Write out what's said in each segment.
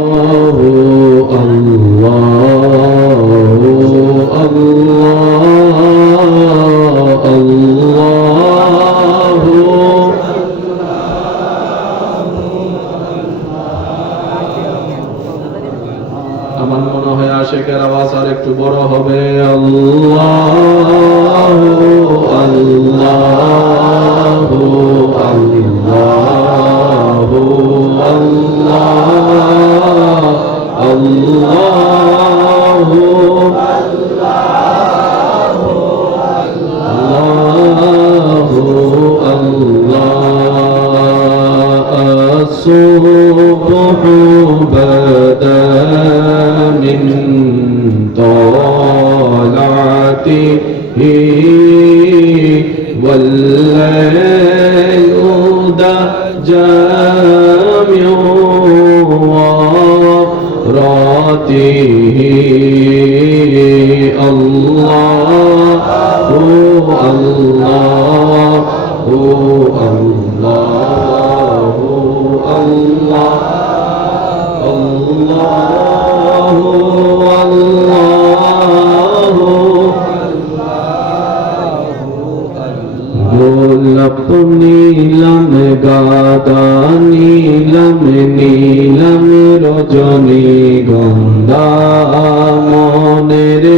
আমার من طلعته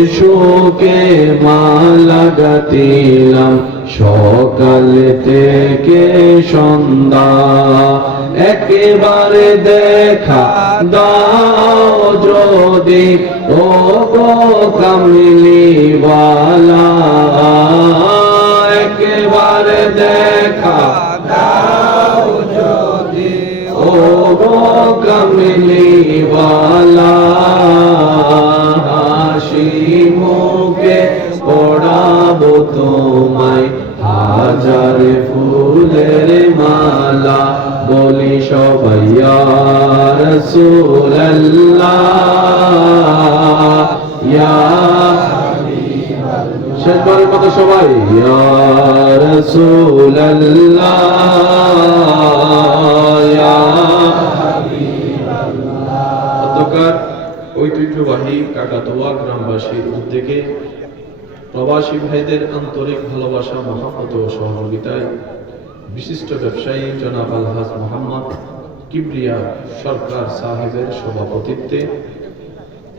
শোকে মালা গাতিলাম সকাল থেকে সন্ধ্যা, একেবারে দেখা দাও যদি ও গো একেবারে দেখা দাও যদি ও গো পড়াবো তোমায়। হাজার ফুলের মালা বলি সবাই রসুল্লাহ শেষবারের মতো সবাই অধ্যকার ঐতিহ্যবাহী কাকাতোয়া গ্রামবাসীর উদ্যোগে প্রবাসী ভাইদের আন্তরিক ভালোবাসা মহাপত ও সহযোগিতায় বিশিষ্ট ব্যবসায়ী জনাব আলহাজ মোহাম্মদ কিবরিয়া সরকার সাহেবের সভাপতিত্বে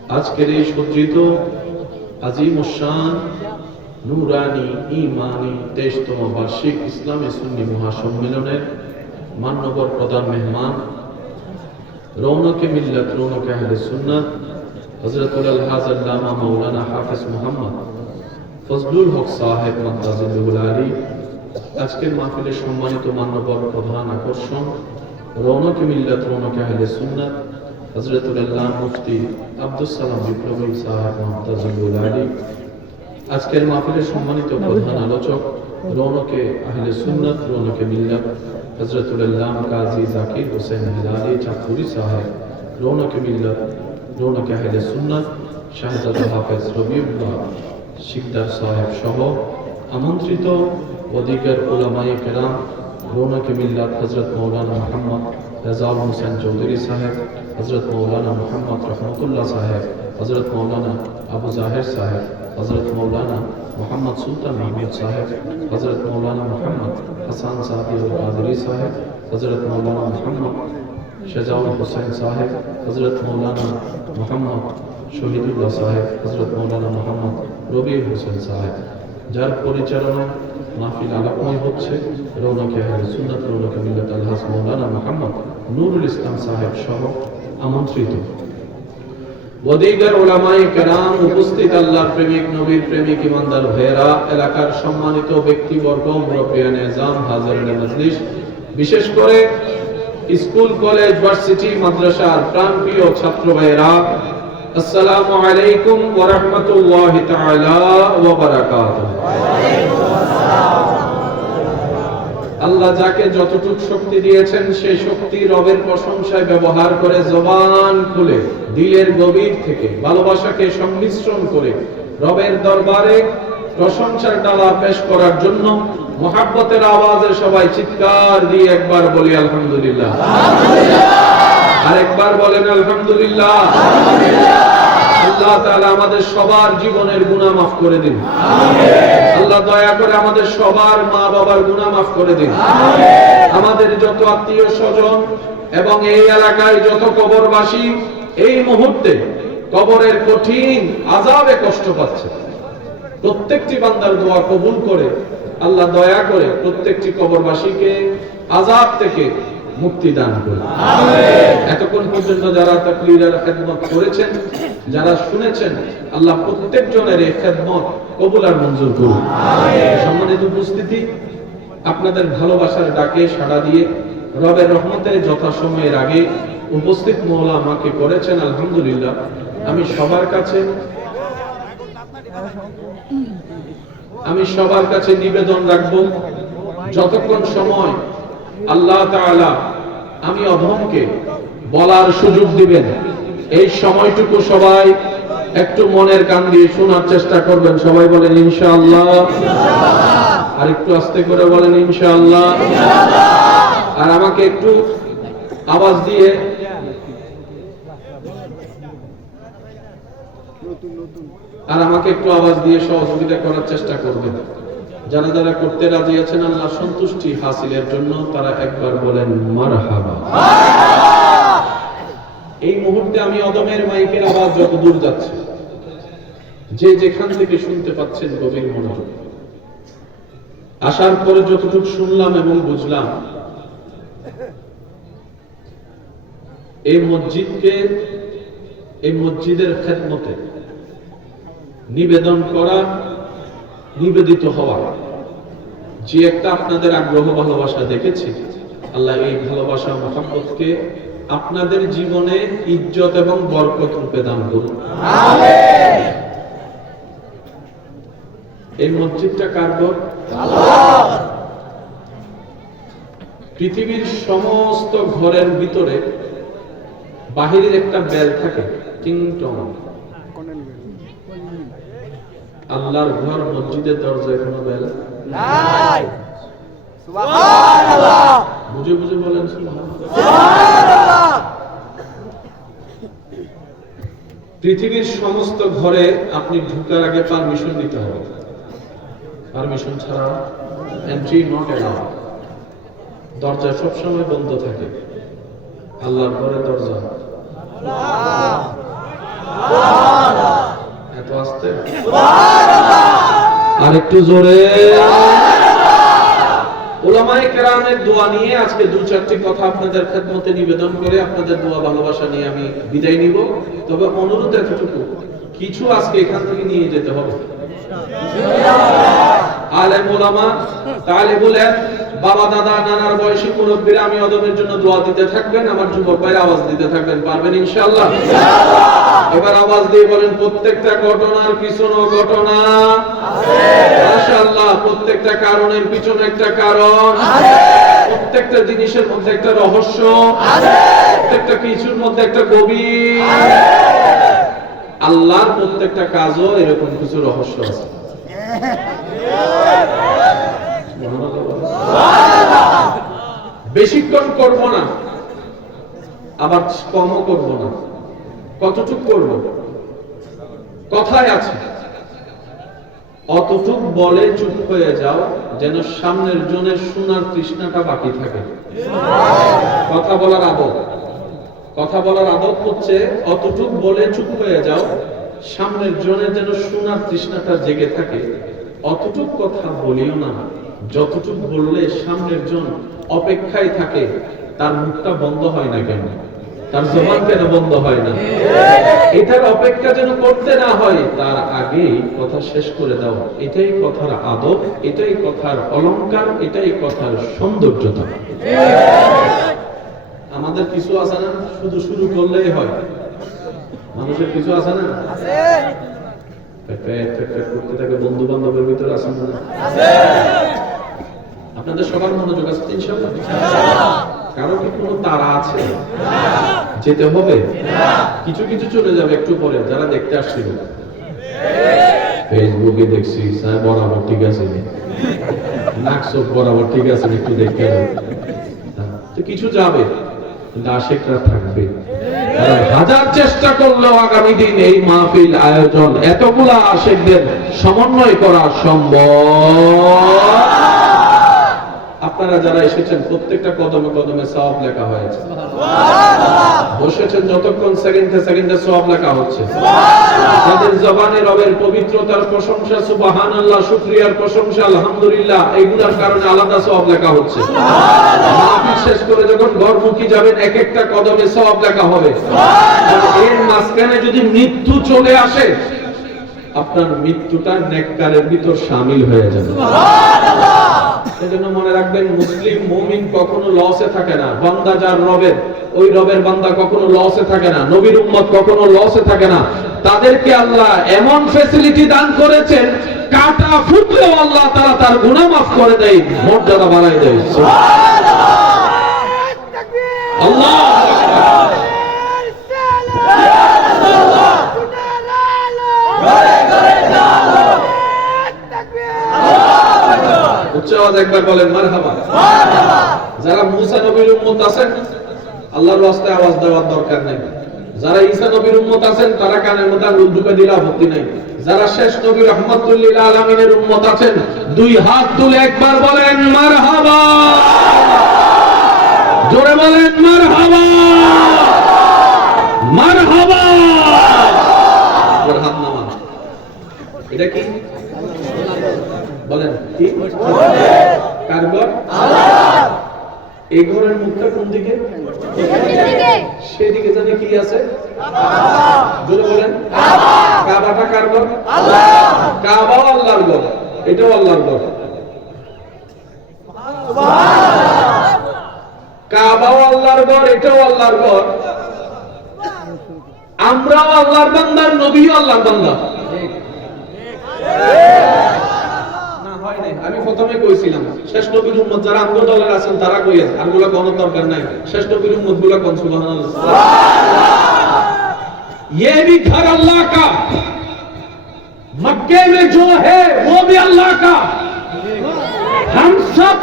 আজকের এই সজ্জিত আজিম উসান নুরানি ইমানি তেইশতম বার্ষিক ইসলামী সুন্নি মহাসম্মেলনের মান্যবর প্রধান মেহমান, রৌনকে মিল্লাত, রৌনকে আহলে সুন্নাত, হযরতুল আলহাজ আল্লামা মাওলানা হাফিজ মুহাম্মদ ফজলুল হক সাহেব মাদ্রাজুল আলী। আজকের মাহফিলের সম্মানিত মান্যবর প্রধান আকর্ষণ, রৌনকে মিল্লাত, রৌনকে আহলে সুন্নাত, হযরতুল আল্লাহ মুফতি আব্দুস সালাম বিপ্লবী সাহেব মাদ্রাজুল আলী। আজকের মাহফিলের সম্মানিত প্রধান আলোচক, রৌনকে আহলে সুন্নাত, রৌনকে মিল্লাত, হযরতুল আল্লাহ কাজী জাকির হোসেন হিলালি চাঁদপুরি সাহেব, রৌনকে মিল্লাত, রৌনকে আহলে সুন্নাত শাহজাদা হাফেজ রবিউল্লাহ। শিকদার সাহেব সহ আমন্ত্রিত অধিকার ওলামায়ে কেরাম রৌনকে মিল্লাত হজরত মৌলানা মোহাম্মদ রেজাউল হোসেন চৌধুরী সাহেব হজরত মৌলানা মোহাম্মদ রহমতুল্লাহ সাহেব হজরত মৌলানা আবু জাহের সাহেব হজরত মৌলানা মোহাম্মদ সুলতান আহমেদ সাহেব হজরত মৌলানা মোহাম্মদ হাসান সাদি আল কাদরি সাহেব হজরত মৌলানা মোহাম্মদ শেজাউল হোসেন সাহেব হজরত মৌলানা মোহাম্মদ শহীদুল্লাহ সাহেব হজরত মৌলানা মোহাম্মদ রবি হোসেন সাহেব, যার পরিচালনায় মাহফিল আলাপময় হচ্ছে। রৌনকে আহলে সুন্নাত রৌনকে মিল্লাত আলহাজ মৌলানা মোহাম্মদ নুরুল ইসলাম সাহেব সহ আমন্ত্রিত। ওদিগার কেরাম, উপস্থিত প্রেমিক, নবীর প্রেমিক, ইমানদার ভাইয়েরা, এলাকার সম্মানিত ব্যক্তিবর্গ মুরব্বিয়ান এজাম বিশেষ করে স্কুল, কলেজ, ভার্সিটি, মাদ্রাসার প্রাণপ্রিয় ছাত্র ভাইয়েরা আলাইকুম ওয়া রাহমাতুল্লাহি তাআলা ওয়া বারাকাতুহু। আল্লাহ যাকে যতটুক শক্তি দিয়েছেন সেই শক্তি রবের প্রশংসায় ব্যবহার করে জবান খুলে, দিলের গভীর থেকে, ভালোবাসাকে সংমিশ্রণ করে, রবের দরবারে প্রশংসার ডালা পেশ করার জন্য মহাব্বতের আওয়াজে সবাই চিৎকার দিয়ে একবার বলি, আলহামদুলিল্লাহ। আরেকবার বলেন, আলহামদুলিল্লাহ। আল্লাহ তাআলা আমাদের সবার জীবনের গুনাহ মাফ করে দিন। আল্লাহ দয়া করে আমাদের সবার মা বাবার গুনাহ মাফ করে দিন। আমাদের যত আত্মীয় স্বজন এবং এই এলাকায় যত কবরবাসী, এই মুহূর্তে কবরের কঠিন আজাবে কষ্ট পাচ্ছে। প্রত্যেকটি বান্দার দোয়া কবুল করে, আল্লাহ দয়া করে প্রত্যেকটি কবরবাসীকে আজাব থেকে মুক্তি দান করে এতক্ষণ পর্যন্ত যারা তাকলিরার খেদমত করেছেন, যারা শুনেছেন, আল্লাহ প্রত্যেক জনের এই খেদমত কবুল আর মঞ্জুর করুন। সম্মানিত উপস্থিতি, আপনাদের ভালোবাসার ডাকে সাড়া দিয়ে রবের রহমতের যথাসময়ের আগে উপস্থিত মহলা আমাকে করেছেন, আলহামদুলিল্লাহ। আমি সবার কাছে, আমি সবার কাছে নিবেদন রাখব। যতক্ষণ সময় আল্লাহ তাআলা আমি অধমকে বলার সুযোগ দিবেন। এই সময়টুকু সবাই একটু মনের কান দিয়ে শোনার চেষ্টা করবেন। সবাই বলেন, ইনশাআল্লাহ। আর একটু আস্তে করে বলেন, ইনশাআল্লাহ। আর আমাকে একটু আওয়াজ দিয়ে আর আমাকে একটু আওয়াজ দিয়ে সহযোগিতা করার চেষ্টা করবেন। যারা যারা করতে রাজি আছেন, আল্লাহ সন্তুষ্টি হাসিলের জন্য তারা একবার বলেন, মারহাবা। এই মুহূর্তে আমি অদমের মাইকের আওয়াজ যত দূর যাচ্ছে, যে যেখান থেকে শুনতে পাচ্ছেন গভীর মনোযোগ। আসার পরে যতটুকু শুনলাম এবং বুঝলাম, এই মসজিদকে, এই মসজিদের খেদমতে নিবেদন করা, নিবেদিত হওয়া। যে একটা আপনাদের আগ্রহ, ভালোবাসা দেখেছি, আল্লাহ এই ভালোবাসা মহাব্বতকে আপনাদের জীবনে ইজ্জত এবং বরকত রূপে দান করুন। এই মসজিদটা কারগর পৃথিবীর সমস্ত ঘরের ভিতরে বাহিরের একটা বেল থাকে আল্লাহর ঘর মসজিদের দরজায় কোনো বেল? নাই সুবহানাল্লাহ। বুঝে বুঝে বলেন সুবহানাল্লাহ। পৃথিবীর সমস্ত ঘরে আপনি ঢুকার আগে পারমিশন নিতে হবে। পারমিশন ছাড়া এন্ট্রি নট এলাউড দরজা সবসময় বন্ধ থাকে। আল্লাহর ঘরে দরজা এত আসতে? আর একটু জোরে। ওলামায়ে কেরামের দোয়া নিয়ে আজকে দু চারটি কথা আপনাদের খেদমতে নিবেদন করে আপনাদের দোয়া ভালোবাসা নিয়ে আমি বিদায় নিব। তবে অনুরোধ এতটুকু কিছু আজকে এখান থেকে নিয়ে যেতে হবে। আলেম ওলামা তালিবুল বাবা দাদা নানার বয়সী মুরব্বীরা আমি অদমের জন্য দোয়া দিতে থাকবেন আমার যুবক ভাইরা আওয়াজ দিতে থাকবেন পারবেন ইনশাআল্লাহ? এবার আওয়াজ দিয়ে বলেন প্রত্যেকটা ঘটনার পিছনে ঘটনা মাশাআল্লাহ প্রত্যেকটা কারণের পিছনে একটা কারণ প্রত্যেকটা জিনিসের মধ্যে একটা রহস্য প্রত্যেকটা কিছুর মধ্যে একটা গভীর আল্লাহর প্রত্যেকটা কাজও এরকম কিছু রহস্য আছে। বেশিক্ষণ করব না, আবার কমও করব না। কতটুক করব? কথায় আছে, অতটুক বলে চুপ হয়ে যাও, যেন সামনের জনের শোনার তৃষ্ণাটা বাকি থাকে। কথা বলার আদব। কথা বলার আদব হচ্ছে, অতটুক বলে চুপ হয়ে যাও, সামনের জনের যেন সোনার তৃষ্ণাটা জেগে থাকে। অতটুক কথা বলিও না, যতটুক বললে সামনের জন অপেক্ষায় থাকে তার মুখটা বন্ধ হয় না কেন? তার জবান কেন বন্ধ হয় না? এটার অপেক্ষা যেন করতে না হয় তার আগে কথা শেষ করে দাও। এটাই কথার আদব এটাই কথার অলংকার এটাই কথার সৌন্দর্যতা। আমাদের কিছু আছে না? শুধু শুরু করলেই হয়। মানুষের কিছু আছে না? আছে। করতে থাকে বন্ধু বান্ধবের ভিতরে আছেন না? আছে। আপনাদের সবার মনোযোগ আছে কারও কি কোনো তারা আছে? যেতে হবে? কিছু কিছু চলে যাবে একটু পরে, যারা দেখতে আসছিল। ফেসবুকে দেখছি, স্যার, বরাবর ঠিক আছে নাক বরাবর ঠিক আছে একটু দেখতে। তো কিছু যাবে, কিন্তু আশেকরা থাকবে। হাজার চেষ্টা করলেও আগামী দিন এই মাহফিল আয়োজন, এতগুলা আশেকদের সমন্বয় করা সম্ভব। আপনারা যারা এসেছেন প্রত্যেকটা কদমে কদমে সওয়াব লেখা হয়েছে। বসেছেন যতক্ষণ সেকেন্ডে সেকেন্ডে সওয়াব লেখা হচ্ছে। জবানে রবের পবিত্রতার প্রশংসা সুবহানাল্লাহ শুকরিয়ার প্রশংসা আলহামদুলিল্লাহ এইগুলার কারণে আলাদা সওয়াব লেখা হচ্ছে। শেষ করে যখন ঘরমুখী যাবেন এক একটা কদমে সওয়াব লেখা হবে। এর মাঝখানে যদি মৃত্যু চলে আসে আপনার মৃত্যুটা নেককারের ভিতর সামিল হয়ে যাবে। সেজন্য মনে রাখবেন মুসলিম মুমিন কখনো লসে থাকে না। বান্দা যার রবের ওই রবের বান্দা কখনো লসে থাকে না। নবীর উম্মত কখনো লসে থাকে না। তাদেরকে আল্লাহ এমন ফ্যাসিলিটি দান করেছেন কাটা ফুটলেও আল্লাহ তারা তার গুনাহ মাফ করে দেয় মর্যাদা বাড়ায় দেয়। আল্লাহ! আওয়াজ একবার বলেন মারহাবা। যারা মুসা নবীর উম্মত আছেন আল্লাহর রাস্তায় আওয়াজ দেওয়ার দরকার নেই। যারা ঈসা নবীর উম্মত আছেন তারা কানের মধ্যে আঙুল ঢুকে দিলে আপত্তি নাই। যারা শেষ নবী রহমতুল্লিল আলমিনের উম্মত আছেন দুই হাত তুলে একবার বলেন মারহাবা। জোরে বলেন মারহাবা। মারহাবা। হাত নামান। এটা কি? বলেন কি? কার ঘর এই ঘরের মুখটা কোন দিকে? সেদিকে। জানে কি আছে। জোরে বলেন। কাবাটা কার ঘর? কাবাও আল্লাহর ঘর এটাও আল্লাহর ঘর। কাবাও আল্লাহর ঘর এটাও আল্লাহর ঘর। আমরাও আল্লাহর বান্দার নবীও আল্লাহর বান্দা। আমি প্রথমে কইছিলাম শেষ নবীর উম্মত যারা আমগো দলের আছেন তারা কইয়েন আরগুলা কোন দরকার নাই শেষ নবীর উম্মত গুলা কোন সুবহানাল্লাহ ये भी घर अल्लाह का मक्के में जो है वो भी अल्लाह का हम सब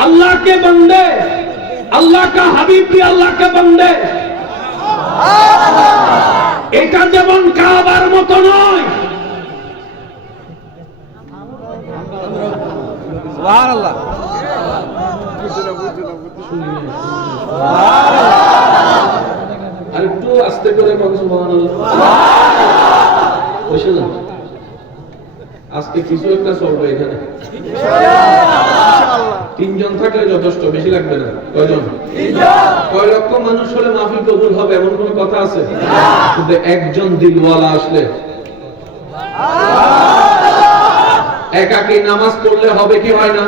अल्लाह के बंदे अल्लाह का हबीब भी अल्लाह के बंदे এটা যেমন কাবার সুবহানাল্লাহ আর আস্তে করে কত সুবহানাল্লাহ। আজকে কিছু একটা চলবে এখানে। তিনজন থাকলে যথেষ্ট বেশি লাগবে না। কয়জন? কয় লক্ষ মানুষ হলে মাহফিল কবুল হবে এমন কোন কথা আছে? কিন্তু একজন দিলওয়ালা আসলে। একাকি নামাজ পড়লে হবে কি হয় না?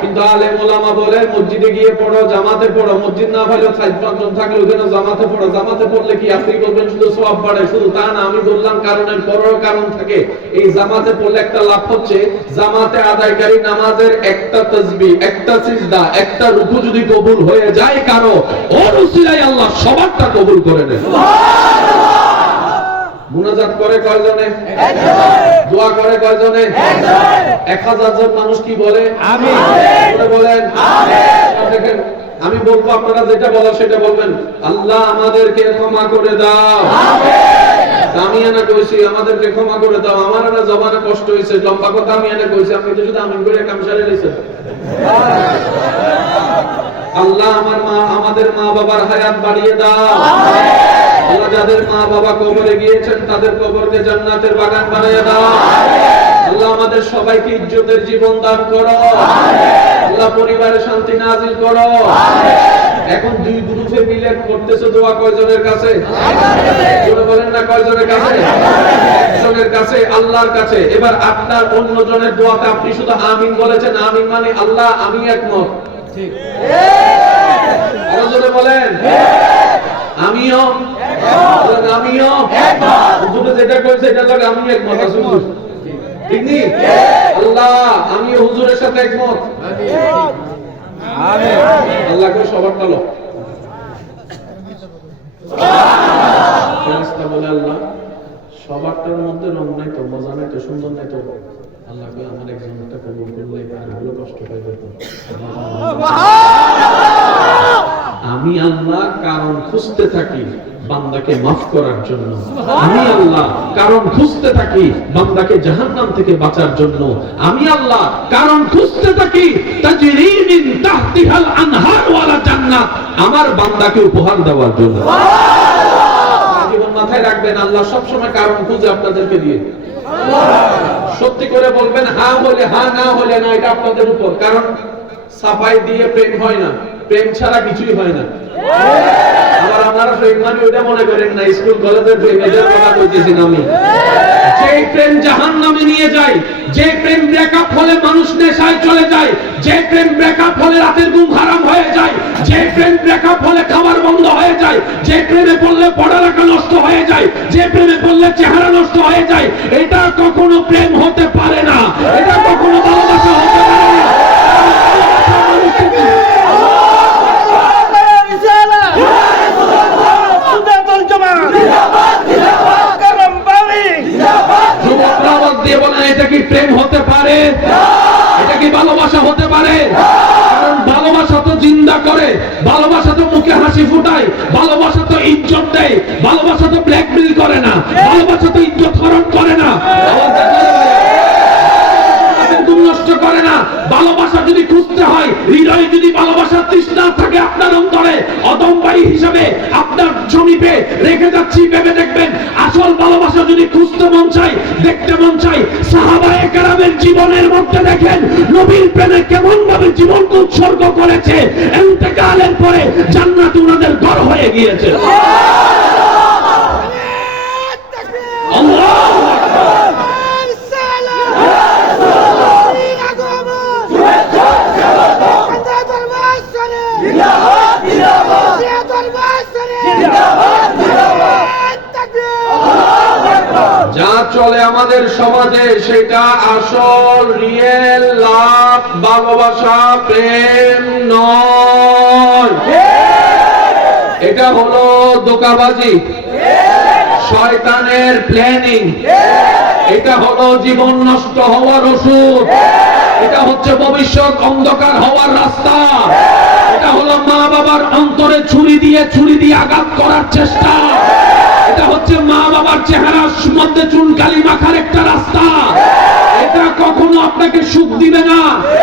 কিন্তু আলেম ওলামা বলে মসজিদে গিয়ে পড়ো জামাতে পড়ো মসজিদ না ভালো সাইড পাঁচজন থাকলে ওখানে জামাতে পড়ো। জামাতে পড়লে কি আপনি বলবেন শুধু সব বাড়ে? শুধু তা না আমি বললাম কারণের পরেও কারণ থাকে। এই জামাতে পড়লে একটা লাভ হচ্ছে জামাতে আদায়কারী নামাজের একটা তসবি একটা সিজদা একটা রুকু যদি কবুল হয়ে যায় কারও ওর উসিলায় আল্লাহ সবারটা কবুল করে নেন মুনাজাত করে কয়জনে? দোয়া করে কয়জনে? এক হাজার জন মানুষ কি বলে। বলে বলেন দেখেন আমি বলব আপনারা যেটা বলার সেটা বলবেন। আল্লাহ আমাদেরকে ক্ষমা করে দাও। আমি এনে কইছি আমাদেরকে ক্ষমা করে দাও। আমার না জবানে কষ্ট হয়েছে লম্বা কথা আমি এনে কইছি। আপনি তো শুধু আমিন করে কাম সারে নিয়েছেন আল্লাহ আমার মা আমাদের মা বাবার হায়াত বাড়িয়ে দাও। আল্লাহ যাদের মা বাবা কবরে গিয়েছেন তাদের কবরকে জান্নাতের বাগান বানিয়ে দাও। আল্লাহ আমাদের সবাইকে ইজ্জতের জীবন দান করো। আল্লাহ পরিবারে শান্তি নাজিল করো। এখন দুই গ্রুপে মিলে করতেছো দোয়া কয়জনের কাছে? বলেন না কয়জনের কাছে? একজনের কাছে আল্লাহর কাছে। এবার আপনার অন্য জনের দোয়াতে আপনি শুধু আমিন বলেছেন। আমিন মানে আল্লাহ আমি একমত। জোরে বলেন। আমিও আমিও হুজুরে যেটা কইছে এটা লাগে আমি একমত আছি ঠিক নি? আল্লাহ আমি হুজুরের সাথে একমত। আমিন। আল্লাহ করে সবার ভালো ফেরেশতা বলে আল্লাহ সবারটার মধ্যে রং নাই তো মজা নাই তো সুন্দর নাই তো। আল্লাহ আমার একজনটা কবুল করলে আর হলো কষ্ট পাইবে তো আমি আল্লাহ কারণ খুঁজতে থাকি বান্দাকে মাফ করার জন্য। আমি আল্লাহ কারণ খুঁজতে থাকি বান্দাকে জাহান্নাম থেকে বাঁচার জন্য। আমি আল্লাহ কারণ খুঁজতে থাকি তাজরি তাহতিহাল আনহার ওয়ালা জান্নাত। আমার বান্দাকে উপহার দেওয়ার জন্য। জীবন মাথায় রাখবেন আল্লাহ সবসময় কারণ খুঁজে আপনাদেরকে দিয়ে। সত্যি করে বলবেন হ্যাঁ হলে হ্যাঁ না হলে না এটা আপনাদের উপর। কারণ সাফাই দিয়ে প্রেম হয় না। প্রেম ছাড়া কিছুই হয় না। আবার আপনারা প্রেম মানে ওইটা মনে করেন না, স্কুল, কলেজের প্রেম কথা না আমি। যে প্রেম জাহান নামে নিয়ে যায়, যে প্রেম হলে মানুষ নেশায় চলে যায়, যে প্রেম হলে রাতের ঘুম হারাম হয়ে যায়, যে প্রেম হলে খাবার বন্ধ হয়ে যায়, যে প্রেমে পড়লে পড়ালেখা নষ্ট হয়ে যায়, যে প্রেমে পড়লে চেহারা নষ্ট হয়ে যায়, এটা কখনো প্রেম হতে পারে না। এটা কখনো ভালোবাসা হতে পারে না যুবকরা আওয়াজ দিয়ে বলেন এটা কি প্রেম হতে পারে? এটা কি ভালোবাসা হতে পারে? কারণ ভালোবাসা তো জিন্দা করে ভালোবাসা তো মুখে হাসি ফুটায় ভালোবাসা তো ইজ্জত দেয় ভালোবাসা তো ব্ল্যাকমেল করে না ভালোবাসা তো ইজ্জত হরণ করে না। আওয়াজ দেন জোরে ভাইয়া। আপনাদের ঘুম নষ্ট করে না। ভালোবাসা যদি খুঁজতে হয় হৃদয়ে যদি ভালোবাসার তৃষ্ণা থাকে আপনার অন্তরে অদম্বাই হিসাবে আপনার সমীপে রেখে যাচ্ছি, ভেবে দেখবেন। আসল ভালোবাসা যদি খুঁজতে মন চাই দেখতে মন চাই সাহাবায়ে কেরামের জীবনের মধ্যে দেখেন, নবীর প্রেমে কেমন ভাবে জীবনকে উৎসর্গ করেছে। এতেকালের পরে জান্নাত উনাদের ঘর হয়ে গিয়েছে। চলে আমাদের সমাজে, সেটা আসল রিয়েল লাভ, ভালোবাসা, প্রেম নয়। এটা হলো দোকাবাজি শয়তানের প্ল্যানিং এটা হলো জীবন নষ্ট হওয়ার ওষুধ। এটা হচ্ছে ভবিষ্যৎ অন্ধকার হওয়ার রাস্তা। এটা হলো মা বাবার অন্তরে ছুরি দিয়ে ছুরি দিয়ে আঘাত করার চেষ্টা। এটা হচ্ছে মা বাবার চেহারার মধ্যে চুনকালি মাখার একটা রাস্তা। এটা কখনো আপনাকে সুখ দিবে না।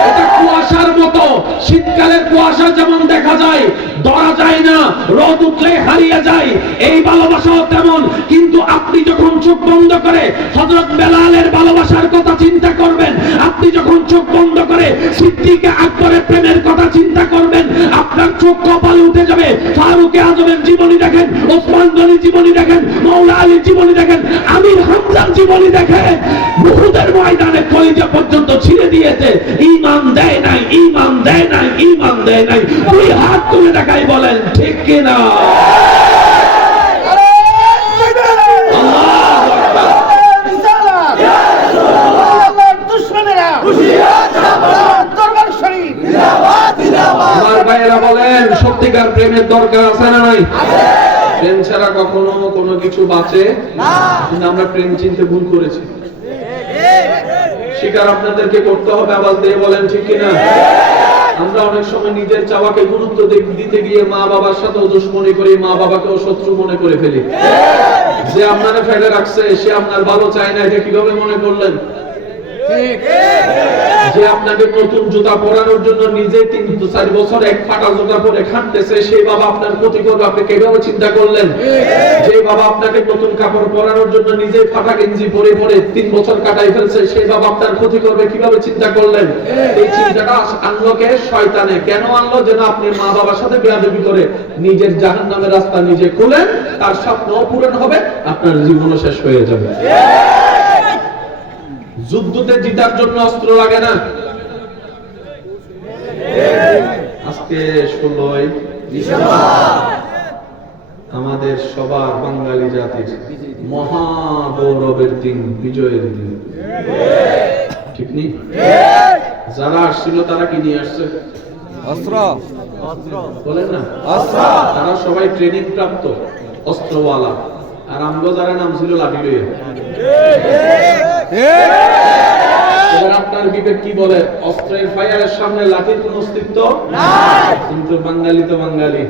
এটা কুয়াশার মতো। শীতকালের কুয়াশা যেমন দেখা যায়, ধরা যায় না, রোদ উঠলে হারিয়ে যায়। এই ভালোবাসাও তেমন। কিন্তু আপনি যখন চোখ বন্ধ করে হযরত বেলালের ভালোবাসার কথা চিন্তা করবেন, আপনি যখন চোখ বন্ধ করে সিদ্দিকে আকবরের প্রেমের কথা চিন্তা করবেন, আপনার চোখ কপালে উঠে যাবে। ফারুকে আজমের জীবনী দেখেন, ওসমান গনির জীবনী দেখেন মৌলা আলীর জীবনী দেখেন আমির হামজার জীবনী দেখেন। মুহুদের ময়দানে কলিজা পর্যন্ত ছিঁড়ে দিয়েছে। ইমান দেয় নাই ইমান দেয় নাই ইমান দেয় নাই। দুই হাত তুলে দেখাই বলেন ঠিক কিনা? আমার ভাইয়েরা বলেন সত্যিকার প্রেমের দরকার আছে না নাই? প্রেম ছাড়া কখনো কোনো কিছু বাঁচে? কিন্তু আমরা প্রেম চিনতে ভুল করেছি। স্বীকার আপনাদেরকে করতে হবে আওয়াজ দিয়ে বলেন ঠিক কিনা? আমরা অনেক সময় নিজের চাওয়াকে গুরুত্ব দিতে গিয়ে মা বাবার সাথে দুশ্মনী করি মা বাবাকেও শত্রু মনে করে ফেলি। যে আপনারা ফেলে রাখছে সে আপনার ভালো চায় না এটা কীভাবে মনে করলেন? যে আপনাকে নতুন জুতা পরানোর জন্য নিজে তিন চার বছর এক ফাটা জুতা পরে খাটতেছে, সেই বাবা আপনার ক্ষতি করবে। আপনি কীভাবে চিন্তা করলেন? যে বাবা আপনাকে নতুন কাপড় পরানোর জন্য নিজে ফাটা গেঞ্জি পরে পরে তিন বছর কাটাই ফেলছে, সেই বাবা আপনার ক্ষতি করবে, কীভাবে চিন্তা করলেন? এই চিন্তাটা আনলো কে শয়তানে। কেন আনলো? যেন আপনি মা বাবার সাথে বেয়াদবি করে নিজের জাহান নামের রাস্তা নিজে খুলেন, তার স্বপ্ন পূরণ হবে, আপনার জীবনও শেষ হয়ে যাবে। যুদ্ধতে জিতার জন্য অস্ত্র লাগে না। আজকে ষোলোই আমাদের সবার বাঙালি জাতির মহা গৌরবের দিন বিজয়ের দিন। ঠিক নেই? যারা আসছিল তারা কি নিয়ে আসছে? অস্ত্র। বলেন না। অস্ত্র। তারা সবাই ট্রেনিং প্রাপ্ত অস্ত্রওয়ালা। আর যারা নাম ছিল লাঠি আপনার বিবেক কি বলে? অস্ত্রের ফায়ারের সামনে লাঠির কোন অস্তিত্ব কিন্তু বাঙালি তো বাঙালি।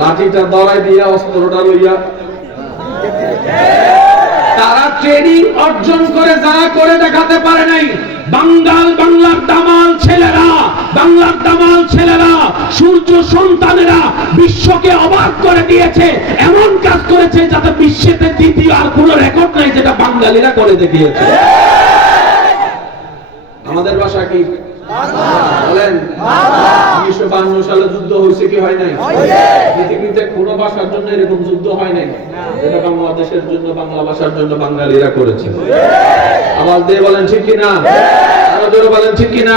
লাঠিটা দড়াই দিয়া, অস্ত্রটা লইয়া। তারা ট্রেনিং অর্জন করে, যা করে দেখাতে পারে নাই। বাঙ্গাল বাংলার দামাল ছেলেরা বাংলার দামাল ছেলেরা সূর্য সন্তানেরা বিশ্বকে অবাক করে দিয়েছে এমন কাজ করেছে যাতে বিশ্বেতে দ্বিতীয় আর কোন রেকর্ড নাই যেটা বাঙালিরা করে দেখিয়েছে। আমাদের ভাষা কি? বলেন। উনিশশো বান্ন সালে যুদ্ধ হয়েছে কি হয় নাই? পৃথিবীতে কোন ভাষার জন্য এরকম যুদ্ধ হয় নাই। এটা বাংলাদেশের জন্য বাংলা ভাষার জন্য বাঙালিরা করেছে। আওয়াজ দিয়ে বলেন ঠিক কিনা? আরও জোরে বলেন ঠিক কিনা?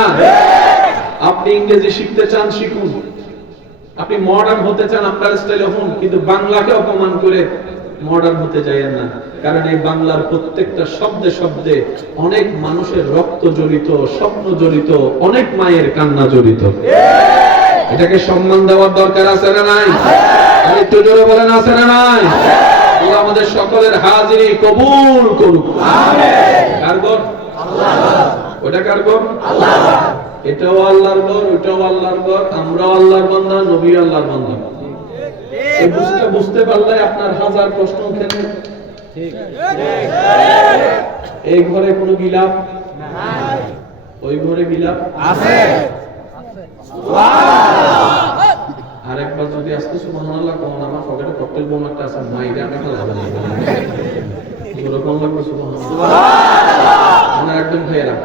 আপনি ইংরেজি শিখতে চান শিখুন। আপনি মডার্ন হতে চান আপনার স্টাইলে হন কিন্তু বাংলাকে অপমান করে মডার্ন হতে চাইেন না। কারণ এই বাংলার প্রত্যেকটা শব্দে শব্দে অনেক মানুষের রক্ত জড়িত স্বপ্ন জড়িত অনেক মায়ের কান্না জড়িত। এটাকে সম্মান দেওয়ার দরকার আছে না নাই? একটু জোরে বলেন আছে না নাই? আল্লাহ আমাদের সকলের হাজিরি কবুল করুক। কার ঘর? ওটা কার ঘর। এটাও আল্লাহর ঘর ওটাও আল্লাহর ঘর আমরাও আল্লাহর বান্দা নবী আল্লাহর বান্দা। এই বুঝতে বুঝতে পারলে আপনার হাজার প্রশ্ন উঠে এই ঘরে কোনো গিলাপ? ওই ঘরে গিলাপ? আছে। আরেকবার যদি আজকে সুবহানাল্লাহ কোন আমার পকেটে ককটেল বোম একটা আছে মাইরে আমি হবে এগুলো কোন লাগবে সুবহানাল্লাহ? আমরা একদম ভাইয়েরা।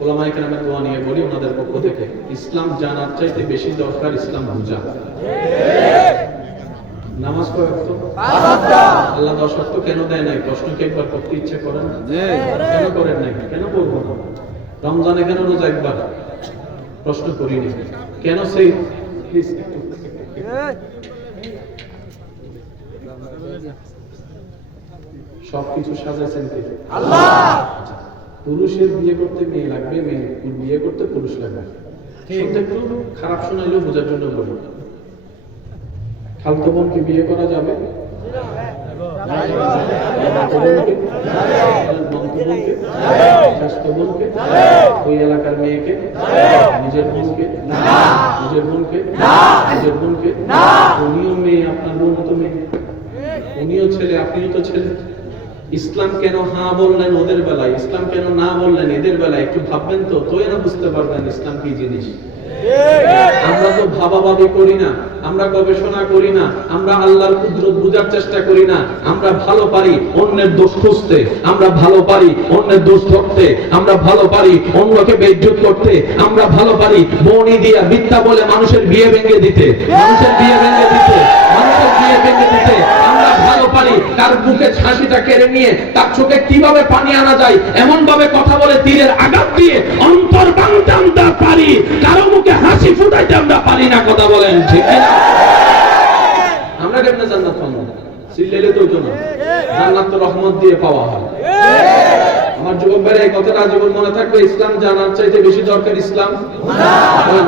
দোয়া নিয়ে বলি ওনাদের পক্ষ থেকে ইসলাম জানার চাইতে বেশি দরকার ইসলাম বুঝা। নামাজ আল্লাহ দশ কেন দেয় নাই? প্রশ্ন কি একবার করতে ইচ্ছে কেন করেন নাই? কেন করব না? রমজানে কেন রোজা একবার? প্রশ্ন করিনি কেন সেই সবকিছু সাজাইছেন কে? পুরুষের বিয়ে করতে মেয়ে লাগবে মেয়ে বিয়ে করতে পুরুষ লাগবে। একটু খারাপ শোনাইলেও বোঝার জন্য বলি খালতো বোনকে বিয়ে করা যাবে? ওই এলাকার মেয়েকে? নিজের বোনকে? নিজের বোনকে? নিজের বোনকে? উনিও মেয়ে আপনার বোন তো মেয়ে। উনিও ছেলে আপনিও তো ছেলে। ইসলাম কেন হ্যাঁ বললেন ওদের বেলায়? ইসলাম কেন না বললেন এদের বেলায়? একটু ভাববেন তো তো এরা বুঝতে পারবেন ইসলাম কি জিনিস। আমরা তো ভাবাভাবি করি না, আমরা গবেষণা করি না, আমরা আল্লাহর কুদরত বোঝার চেষ্টা করি না। আমরা ভালো পারি অন্যের দোষ খুঁজতে, আমরা ভালো পারি অন্যের দোষ ধরতে, আমরা ভালো পারি অন্যকে বেজ্জত করতে, আমরা ভালো পারি বনি দিয়া মিথ্যা বলে মানুষের বিয়ে ভেঙে দিতে, মানুষের বিয়ে ভেঙে দিতে, মানুষের বিয়ে ভেঙে দিতে, আমরা পারি? তার বুকে ছাঁসিটা কেড়ে নিয়ে তার চোখে কীভাবে পানি আনা যায়? এমন ভাবে কথা বলে তীরের আঘাত দিয়ে অন্তর ভাঙতে আমরা পারি। কারও মুখে হাসি ফুটাইতে আমরা পারি না, কথা বলেন, ঠিক কিনা? আমরা কেমনে জান্নাত পাবো? সিল্লেলে তো না। জান্নাত তো রহমত দিয়ে পাওয়া হয়। আমার যুবক ভাইরা, এই কথাটা জীবন মনে থাকবে। ইসলাম জানার চাইতে বেশি দরকার ইসলাম?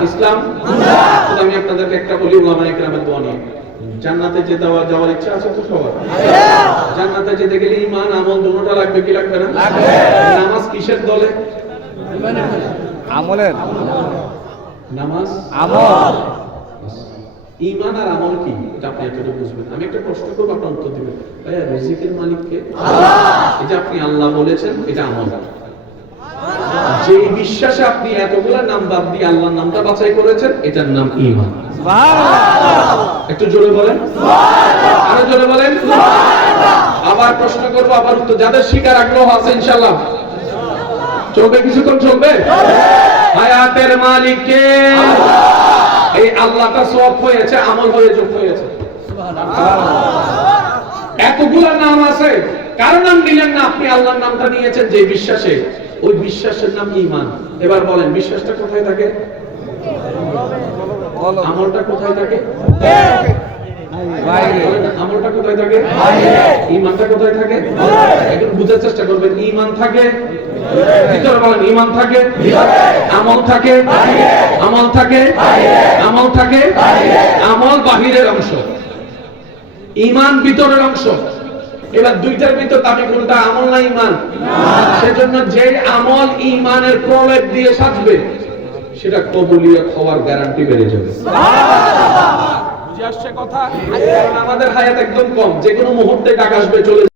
ইসলাম? আমি আপনাদেরকে একটা বলি, ওলামায়ে কেরামের দোয়া নিয়ে। জান্নাতে যেতে যাওয়ার ইচ্ছা আছে তো সবার? জান্নাতে যেতে গেলে ইমান আমল দুটোটা লাগবে কি লাগবে না? নামাজ কিসের দলে? আমলের। নামাজ? আমল। ইমান আর আমল কি? এটা আপনি বুঝবেন আমি একটা প্রশ্ন করব আপনার উত্তর দিবেন। ভাইয়া রিজিকের মালিক কে এটা আপনি আল্লাহ বলেছেন এটা আমল। যে বিশ্বাসে আপনি এতগুলা নাম বাদ দিয়ে আল্লাহর নামটা বাছাই করেছেন এটার নাম ইমান একটু জোরে বলেন। আরও জোরে বলেন। আবার প্রশ্ন করব আবার উত্তর। যাদের শিকার আগ্রহ আছে ইনশাল্লাহ চলবে কিছুক্ষণ চলবে? হায়াতের মালিককে এই আল্লাহটা সব হয়েছে আমল হয়ে যোগ হয়েছে। এতগুলা নাম আছে। কার নাম দিলেন না আপনি আল্লাহর নামটা নিয়েছেন যে বিশ্বাসে। ওই বিশ্বাসের নাম ঈমান। এবার বলেন বিশ্বাসটা কোথায় থাকে? আমলটা কোথায় থাকে? আমলটা কোথায় থাকে? ঈমানটা কোথায় থাকে? বুঝার চেষ্টা করবেন ঈমান থাকে? ভিতরে। বলেন ঈমান থাকে? আমল থাকে? আমল থাকে? আমল থাকে? আমল বাহিরের অংশ। ইমান ভিতরের অংশ। এবার দুইটার ভিতর দাবি কোনটা? আমল না ইমান সেজন্য যে আমল ইমানের প্রলেপ দিয়ে সাজবে সেটা কবুলিয়ত হওয়ার গ্যারান্টি বেড়ে যাবে। আসছে কথা? আমাদের হায়াত একদম কম। যে কোনো মুহূর্তে টাকা আসবে চলে